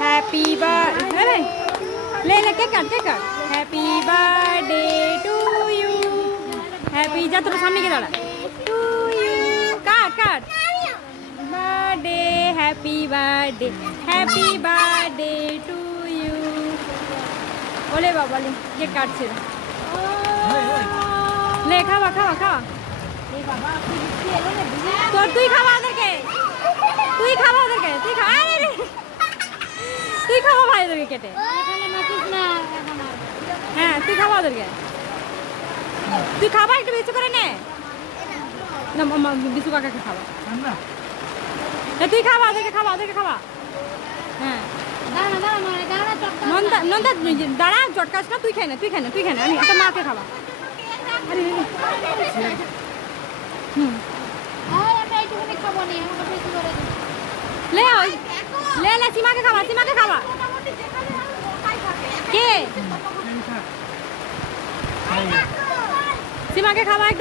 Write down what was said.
happy birthday ले ले cake काट happy birthday to you happy जा तेरे सामने के दाड़ा टू यू काट birthday happy birthday to you बोले बाबा ले केक काट से ले खावा तो তুই খাওয়া ওদেরকে তুই খাওয়া ভাই ওদেরকে কেটে হ্যাঁ তুই খাওয়া ওদেরকে তুই খাবা একটু বেশি করে নে না মামা বিশু কাকাকে খাওয়া তুই খাওয়া ওদেরকে খাওয়া হ্যাঁ নন্দা দাঁড়া চটকাস না তুই খাই না আমি একটা মাকে খাওয়া ले सीमा के खावा के सीमा के खावा एक